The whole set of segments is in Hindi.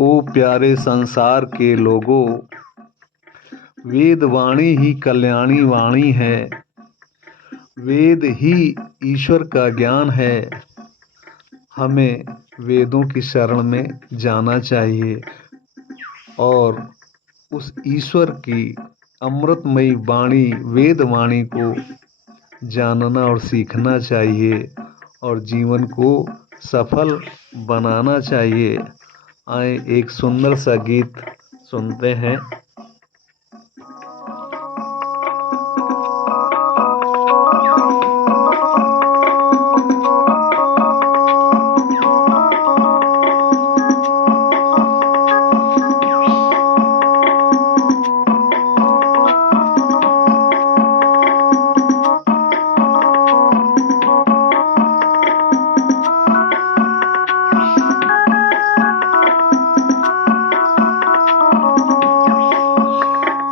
ओ प्यारे संसार के लोगों, वेद वाणी ही कल्याणी वाणी है। वेद ही ईश्वर का ज्ञान है। हमें वेदों की शरण में जाना चाहिए और उस ईश्वर की अमृतमयी वाणी वेद वाणी को जानना और सीखना चाहिए और जीवन को सफल बनाना चाहिए। आए एक सुंदर सा गीत सुनते हैं।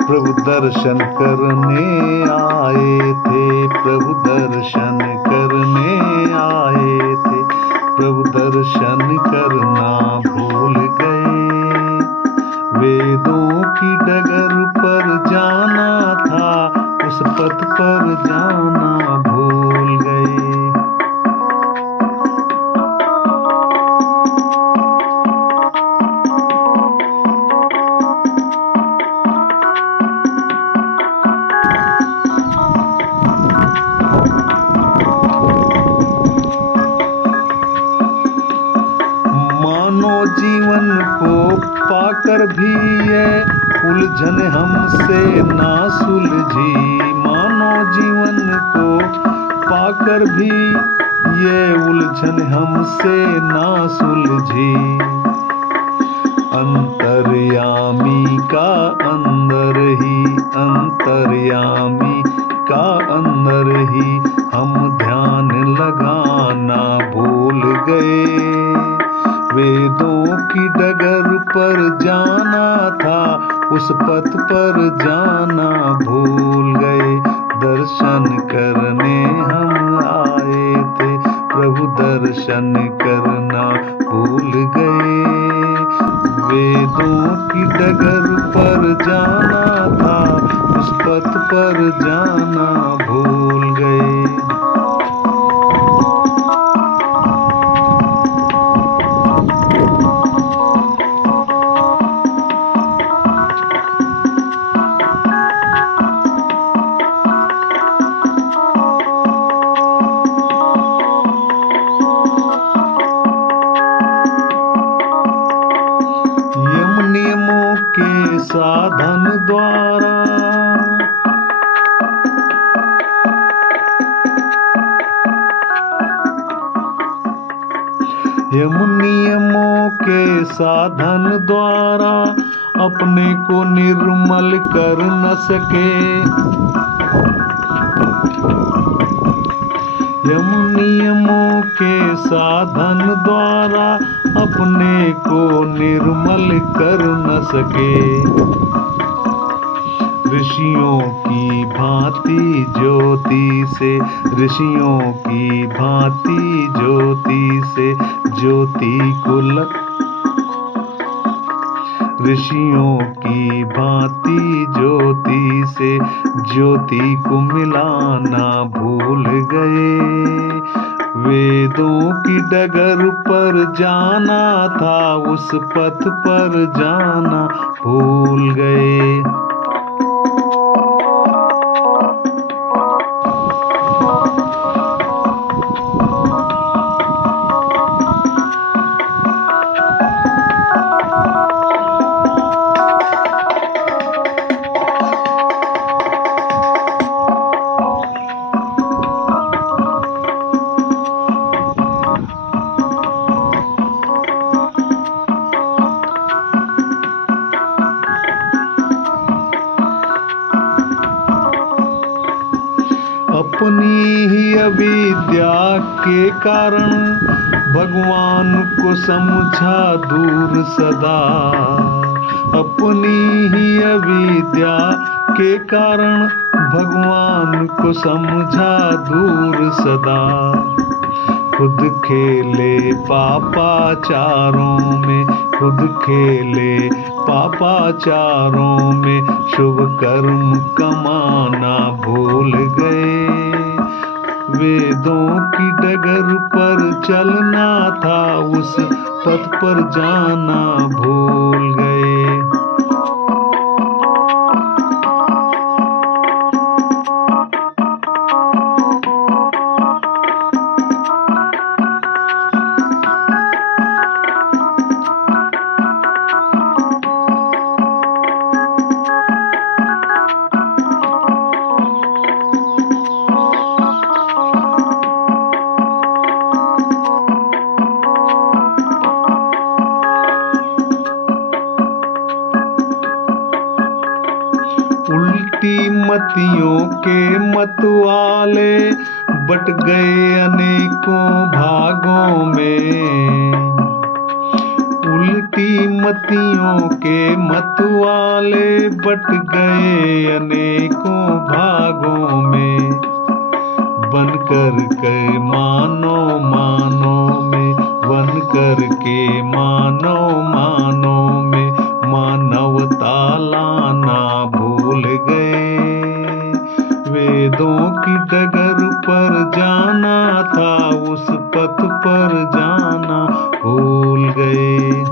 प्रभु दर्शन करने आए थे, प्रभु दर्शन करने आए थे, प्रभु दर्शन करना भूल गए। वेदों की डगर पर जाना था, उस पथ पर जाना भूल गए। जीवन को पाकर भी ये उलझन हमसे ना सुलझी। मानो जीवन को पाकर भी ये उलझन हमसे ना सुलझी। अंतर्यामी का अंदर ही, अंतर्यामी का अंदर ही हम ध्यान लगाना भूल गए। वेदों की डगर पर जाना था, उस पथ पर जाना भूल गए। दर्शन करने हम आए थे, प्रभु दर्शन करना भूल गए। वेदों की डगर पर जाना था, उस पथ पर जाना भूल गए। नियमों के साधन द्वारा नियमों के साधन द्वारा अपने को निर्मल कर न सके। नियमों के साधन द्वारा अपने को निर्मल कर न सके। ऋषियों की भांति ज्योति से, ऋषियों की भांति ज्योति से ज्योति को ऋषियों की भांति ज्योति से ज्योति को मिलाना भूल गए। वेदों की डगर पर जाना था, उस पथ पर जाना भूल गए। अपनी ही अविद्या के कारण भगवान को समझा दूर सदा। अपनी ही अविद्या के कारण भगवान को समझा दूर सदा। खुद खेले पापाचारों में, खुद खेले पापाचारों में, शुभ कर्म कमाना भूल गए। वेदों की डगर पर चलना था, उस पथ पर जाना भूल गए। उल्टी मतियों के मतवाले बट गए अनेकों भागों में। उल्टी मतियों के मतवाले बट गए अनेकों भागों में। बनकर के मानो मानो में, बनकर के मानो मानो में, मानवता लाना भूल गए। वेदों की डगर पर जाना था, उस पथ पर जाना भूल गए।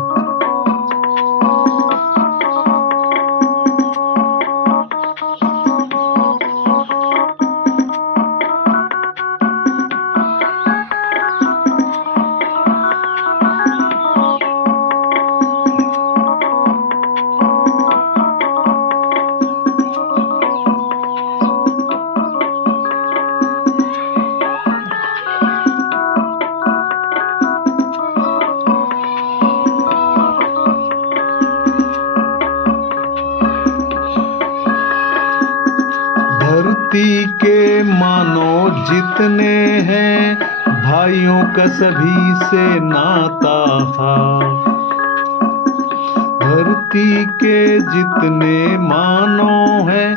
धरती के मानो जितने हैं, भाइयों का सभी से नाता था। धरती के जितने मानो हैं,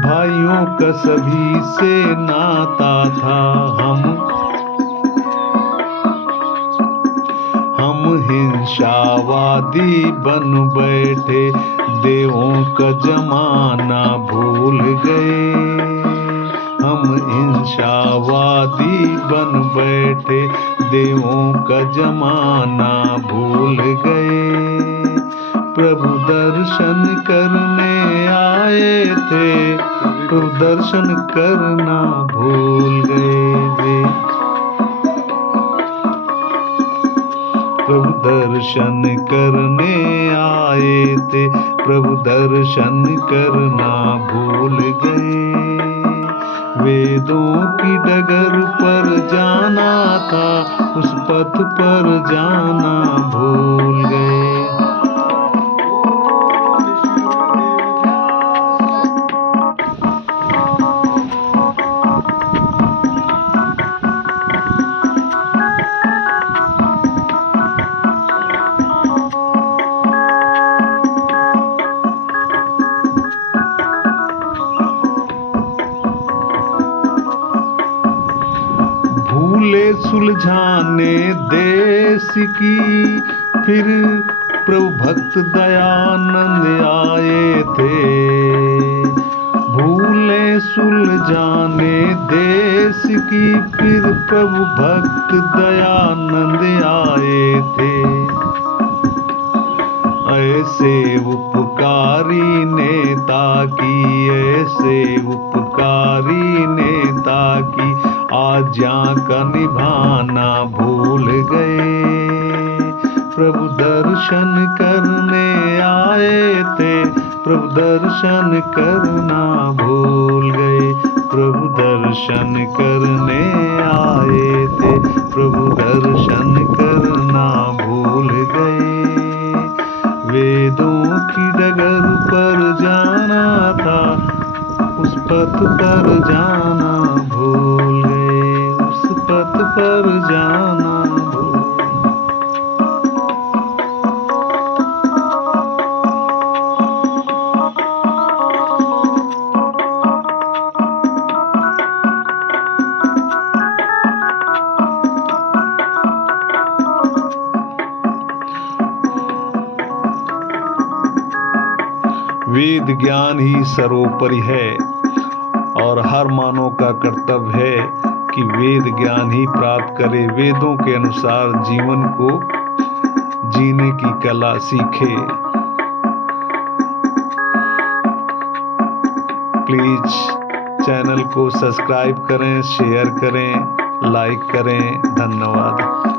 भाइयों का सभी से नाता था। हम हिंसावादी बन बैठे, देवों का जमाना भूल गए। हम हिंसावादी बन बैठे, देवों का जमाना भूल गए। प्रभु दर्शन करने आए थे, प्रभु दर्शन करना भूल गए वे। प्रभु दर्शन करने आए थे, प्रभु दर्शन करना भूल गए। वेदों की डगर पर जाना था, उस पथ पर जाना भूल गए। भूले सुलझाने देश की, फिर प्रभु भक्त दयानंद आए थे। भूले सुलझाने देश की, फिर प्रभु भक्त दयानंद आए थे। ऐसे उपकारी नेता की, ऐसे उपकारी नेता की आज्ञा का निभाना भूल गए। प्रभु दर्शन करने आए थे, प्रभु दर्शन करना भूल गए। प्रभु दर्शन करने आए थे, प्रभु दर्शन करना भूल गए। वेदों की डगर पर जाना था, उस पथ पर जाना भूल गए। उस पथ पर जाना भूल। वेद ज्ञान ही सर्वोपरि है और हर मानव का कर्तव्य है कि वेद ज्ञान ही प्राप्त करे, वेदों के अनुसार जीवन को जीने की कला सीखे। प्लीज चैनल को सब्सक्राइब करें, शेयर करें, लाइक करें। धन्यवाद।